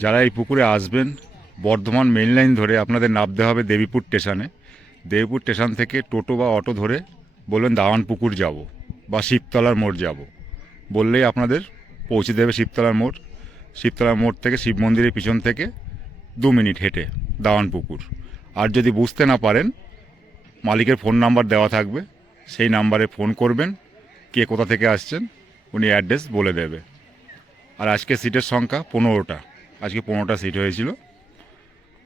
যারা এই পুকুরে আসবেন, বর্ধমান মেন লাইন ধরে আপনাদের নামতে হবে দেবীপুর স্টেশনে দেবীপুর স্টেশন থেকে টোটো বা অটো ধরে বলবেন দাওয়ান পুকুর যাব বা শিবতলার মোড় যাব। বললেই আপনাদের পৌঁছে দেবে শিবতলার মোড়। শিবতলার মোড় থেকে শিব মন্দিরের পিছন থেকে দু মিনিট হেঁটে দাওয়ান পুকুর। আর যদি বুঝতে না পারেন, মালিকের ফোন নাম্বার দেওয়া থাকবে, সেই নাম্বারে ফোন করবেন। কে কোথা থেকে আসছেন, উনি অ্যাড্রেস বলে দেবে। আর আজকে সিটের সংখ্যা পনেরোটা। আজকে পনেরোটা সিট হয়েছিল।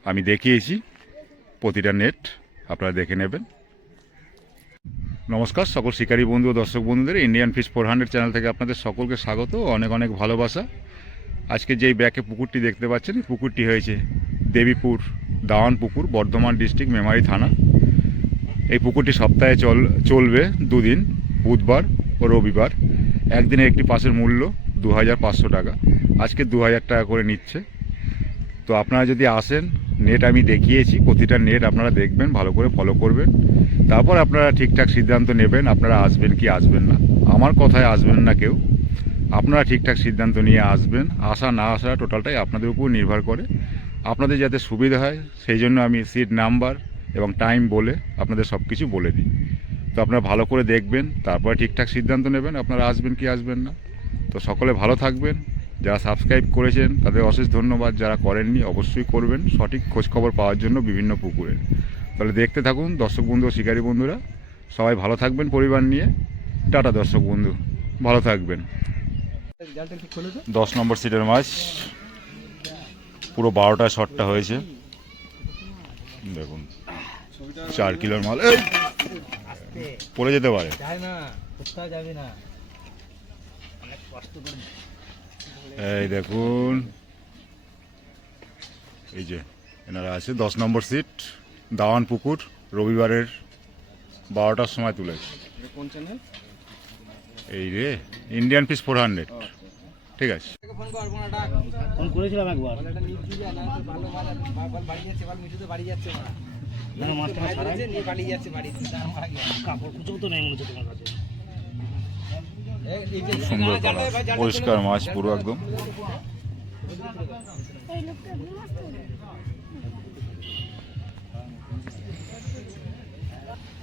আমি দেখিয়েছি প্রতিটা নেট, আপনারা দেখে নেবেন। নমস্কার, সকল শিকারী বন্ধু ও দর্শক বন্ধুদের Indian fish four hundred channel থেকে আপনাদের সকলকে স্বাগত অনেক অনেক ভালোবাসা। আজকে যেই ব্যাকে পুকুরটি দেখতে পাচ্ছেন, এই পুকুরটি হয়েছে দেবীপুর দাওয়ান পুকুর বর্ধমান ডিস্ট্রিক্ট, মেমারি থানা। এই পুকুরটি সপ্তাহে চল, চলবে দুদিন, বুধবার। রবিবার। একদিনের একটি পাসের মূল্য দু হাজার পাঁচশো টাকা। আজকে দু হাজার টাকা করে নিচ্ছে। তো আপনারা যদি আসেন নেট আমি দেখিয়েছি, প্রতিটা নেট আপনারা দেখবেন, ভালো করে ফলো করবেন। তারপর আপনারা ঠিকঠাক সিদ্ধান্ত নেবেন, আপনারা আসবেন কি আসবেন না। আমার কথায় আসবেন না কেউ। আপনারা ঠিকঠাক সিদ্ধান্ত নিয়ে আসবেন। আসা না আসা টোটালটাই আপনাদের উপর নির্ভর করে। আপনাদের যাতে সুবিধা হয়, সেই জন্য আমি সিট নাম্বার এবং টাইম বলে আপনাদের সব কিছু বলে দিই। তো আপনারা ভালো করে দেখবেন, তারপরে ঠিকঠাক সিদ্ধান্ত নেবেন, আপনারা আসবেন কি আসবেন না। তো সকলে ভালো থাকবেন। যারা সাবস্ক্রাইব করেছেন, তাদের অশেষ ধন্যবাদ। যারা করেননি, অবশ্যই করবেন। সঠিক খোঁজখবর পাওয়ার জন্য বিভিন্ন পুকুরে। তাহলে দেখতে থাকুন, দর্শক বন্ধু শিকারী বন্ধুরা। সবাই ভালো থাকবেন পরিবার নিয়ে। টাটা দর্শক বন্ধু। ভালো থাকবেন। দশ নম্বর সিটের মাছ। পুরো বারোটা শটটা হয়েছে। দেখুন, চার কিলোর মাল! পড়ে যেতে পারে। যায় না কোথাও যাবে না। অনেক কষ্ট করে এই দেখুন। এই যে এনারা আছে দশ নম্বর সিট দাওয়ান পুকুর রবিবারের বারোটার সময় তুলেছে কোন চ্যানেল এই রে ইন্ডিয়ান পিস ফোর হান্ড্রেড ঠিক আছে। ফোন করেছিলাম একবার। মাছটা ছাড়াই। পালিয়ে যাচ্ছে। কাপড় কুচো তো নেই মনে হচ্ছে তোমার কাছে। সুন্দর কালার। পরিষ্কার মাছ পুরো একদম।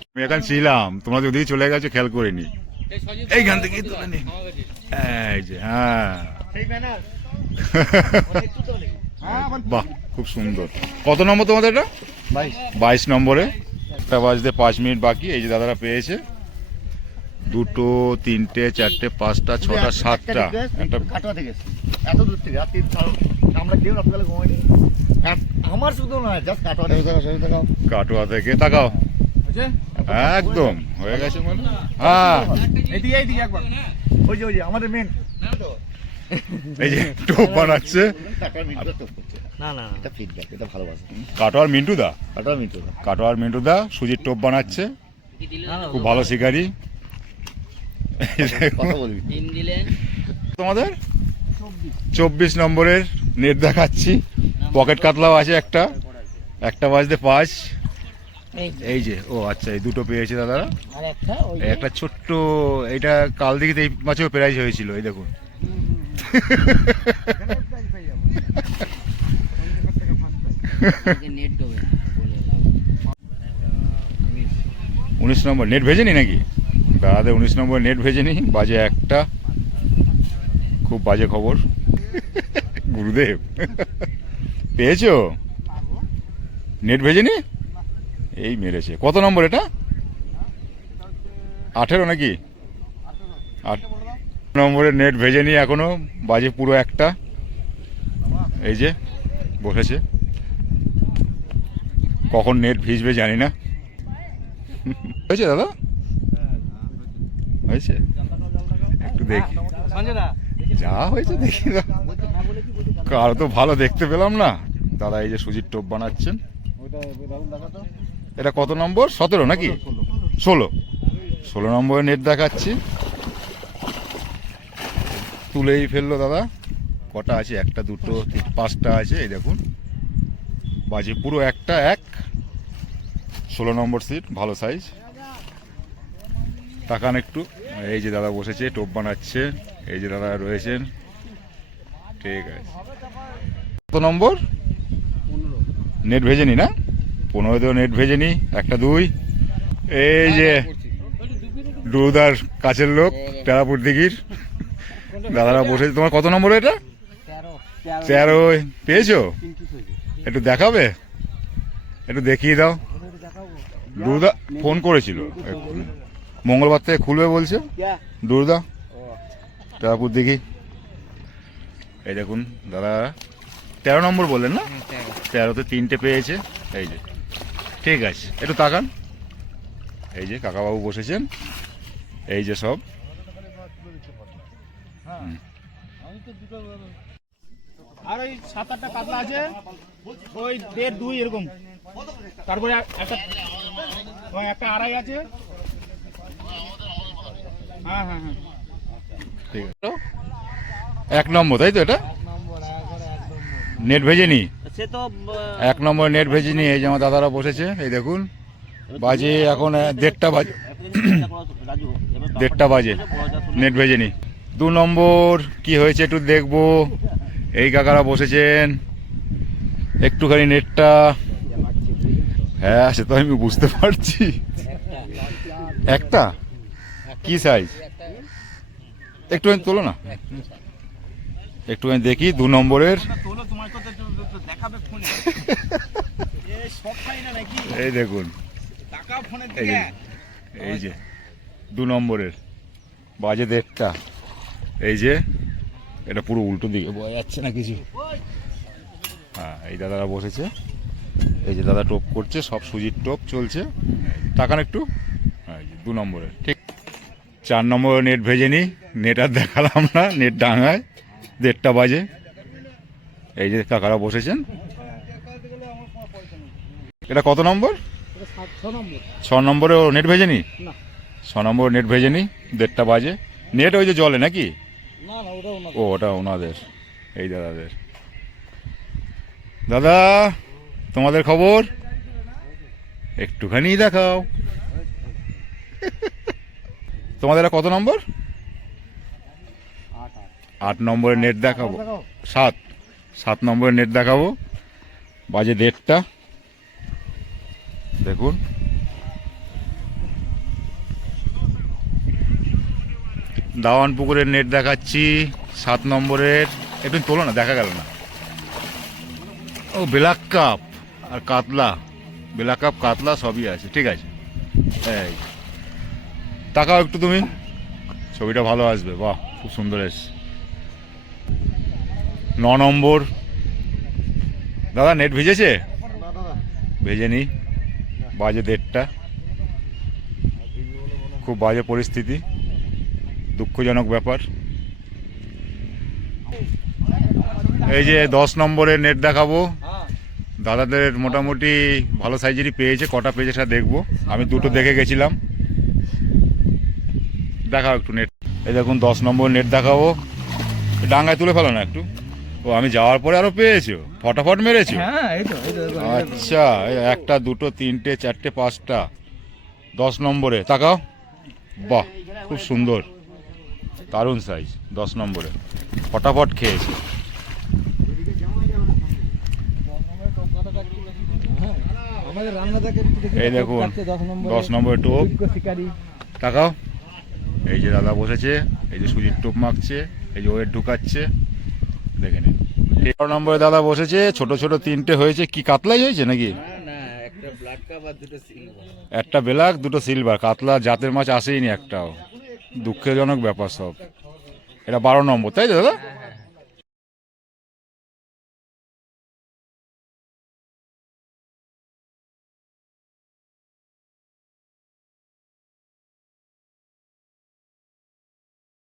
আমি এখন ছিলাম তোমরা যদি চলে গেছো খেয়াল করিনি এই এইখান থেকেই তুলে নি। এই যে হ্যাঁ। হ্যাঁ বাহ খুব সুন্দর। কত নম্বর তোমাদের এটা? বাইশ। বাইশ নম্বরে। একটা বাজতে পাঁচ মিনিট বাকি এই যে দাদারা পেয়েছে। দুটো তিনটে চারটে পাঁচটা ছটা সাতটা। একটা কাটোয়া থেকে এত দূর থেকে তাও- আমরা কেউ রাত্রিবেলা ঘুমাইনি। এক- আমার শুধু নয় জাস্ট কাটোয়া থেকে। কাটোয়া থেকে তাকাও। একদম হয়ে গেছে মানে। হ্যাঁ। একবার। ওই যে ওই যে আমাদের মেন না তো এই যে টোপ বানাচ্ছে কাটোয়ার মিন্টুদা তো করছে। না না এটা ফিডব্যাক এটা ভালোবাসা। কাটোয়ার মিন্টু দা কাটোয়ার কাটোয়ার মিন্টু দা সুজির টোপ বানাচ্ছে। খুব ভালো শিকারি। কথা বলবি। তোমাদের? চব্বিশ নম্বরের নেট দেখাচ্ছি। পকেট কাতলাও আছে একটা। একটা বাজতে পাঁচ। এই যে। ও আচ্ছা এই দুটো পেয়েছে দাদারা। একটা ওই এই একটা ছোট্ট এটা কাল দিকে এই মাছেও প্রাইজ হয়েছিল এই দেখুন। উনিশ নম্বর নেট ভেজেনি নাকি? দাদাদের উনিশ নম্বর নেট ভেজেনি, বাজে একটা। খুব বাজে খবর। গুরুদেব। পেয়েছ? নেট ভেজেনি? এই মেরেছে। কত নম্বর এটা? আঠেরো নাকি? আট নম্বরের নেট ভেজে নি এখনও বাজে পুরো একটা। এই যে, বসেছে। কখন নেট ভিজবে জানি না। হয়েছে দাদা? হয়েছে? একটু দেখি। যা হয়েছে দেখি কার তো ভালো দেখতে পেলাম না। দাদা এই যে সুজির টোপ বানাচ্ছেন। এটা কত নম্বর? সতেরো নাকি? ষোলো। ষোলো নম্বরে নেট দেখাচ্ছি। তুলেই ফেলল দাদা। কটা আছে? একটা দুটো পাঁচটা আছে এই দেখুন। বাজে পুরো একটা এক। ষোলো নম্বর সিট ভালো সাইজ তাকান একটু। এই যে দাদা বসেছে টোপ বানাচ্ছে। এই যে দাদা রয়েছেন। ঠিক আছে। কত নম্বর? নেট ভেজে নি? না পনেরো তো নেট ভেজে নি একটা দুই। এই যে ডুরুদার কাছের লোক তেরাপুর দিঘির। দাদারা বসেছে তোমার কত নম্বর এটা? তেরো। পেয়েছ? একটু দেখাবে? একটু দেখিয়ে দাও। দুর্দা ফোন করেছিল। মঙ্গলবার থেকে খুলবে বলছে। দুর্দা। তারপর দেখি। এই দেখুন দাদা। তেরো নম্বর বললেন না? তেরোতে তিনটে পেয়েছে। এই যে। ঠিক আছে। একটু তাকান। এই যে কাকাবাবু বসেছেন। এই যে সব। আর ওই সাত আটটা কাতলা আছে। ওই দেড় দুই এরকম। তারপরে এক- একটা ওই একটা আড়াই আছে। হ্যাঁ হ্যাঁ হ্যাঁ। ঠিক আছে। এক নম্বর তাই তো এটা? নেট ভেজে নি? এক নম্বর নেট ভেজে নি এই যে আমার দাদারা বসেছে এই দেখুন। বাজে এখন দেড়টা বাজে। দেড়টা বাজে। নেট ভেজে নি। দু নম্বর, কি হয়েছে একটু দেখব। এই কাকারা বসেছেন। একটুখানি নেটটা। হ্যাঁ সে তো আমি বুঝতে পারছি। একটা? কি সাইজ একটুখানি তোলো না। একটুখানি দেখি দু নম্বরের। এই দেখুন। এই যে এই যে, দু নম্বরের। বাজে দেড়টা। এই যে এটা পুরো উল্টো দিকে। বোঝা যাচ্ছে না কিছু। হ্যাঁ এই দাদারা বসেছে। এই যে দাদা টোপ করছে সব সুজির টোপ চলছে। তাকান একটু। হ্যাঁ, দু নম্বরের ঠিক। চার নম্বরে নেট ভেজে নি। নেট আর দেখালাম না নেট ডাঙায়। দেড়টা বাজে। এই যে কাকারা বসেছেন। এটা কত নম্বর? ছ নম্বরে ও নেট ভেজে নি। ছ নম্বর নেট ভেজে নি দেড়টা বাজে। নেট ওই যে জলে নাকি? ও ওটা ওনাদের, এই দাদাদের। দাদা, তোমাদের খবর? একটুখানি দেখাও। তোমাদের কত নম্বর? আট নম্বরের নেট দেখাবো। সাত। সাত নম্বরের নেট দেখাবো। বাজে দেড়টা। দেখুন। দাওয়ান পুকুরের নেট দেখাচ্ছি, সাত নম্বরের। একটু তোলো না, দেখা গেল না। ও, ব্ল্যাক কাপ আর কাতলা। ব্ল্যাক কাপ, কাতলা সবই আছে, ঠিক আছে। এই। তাকাও একটু তুমি। ছবিটা ভালো আসবে, বাহ, খুব সুন্দর এসছে। ন নম্বর। দাদা, নেট ভিজেছে? ভেজে নি। বাজে দেড়টা। খুব বাজে পরিস্থিতি। দুঃখজনক ব্যাপার। এই যে দশ নম্বরের নেট দেখাবো। দাদাদের মোটামুটি ভালো সাইজেরই পেয়েছে কটা পেয়েছে সেটা দেখব। আমি দুটো দেখে গেছিলাম। দেখাও একটু নেট এই দেখুন দশ নম্বর নেট দেখাবো। ডাঙ্গায় তুলে ফেলো না একটু। ও আমি যাওয়ার পরে আরও পেয়েছ? ফটাফট মেরেছো? হ্যাঁ। আচ্ছা একটা দুটো তিনটে চারটে পাঁচটা। দশ নম্বরে তাকাও। বাহ খুব সুন্দর। দারুণ সাইজ দশ নম্বরে। ফটাফট খেয়েছে। এই দেখুন দশ নম্বরে টোপ। তাকাও। এই যে দাদা বসেছে এই যে সুজির টোপ মাখছে এই যে ওয়েট ঢুকাচ্ছে। দেখে নিন। এগারো নম্বরে দাদা বসেছে ছোট ছোট তিনটে হয়েছে। কি কাতলাই হয়েছে নাকি? একটা বেলাক দুটো সিলভার কাতলা জাতের মাছ আসেইনি একটাও। দুঃখজনক ব্যাপার সব। এটা বারো নম্বর তাই তো দাদা?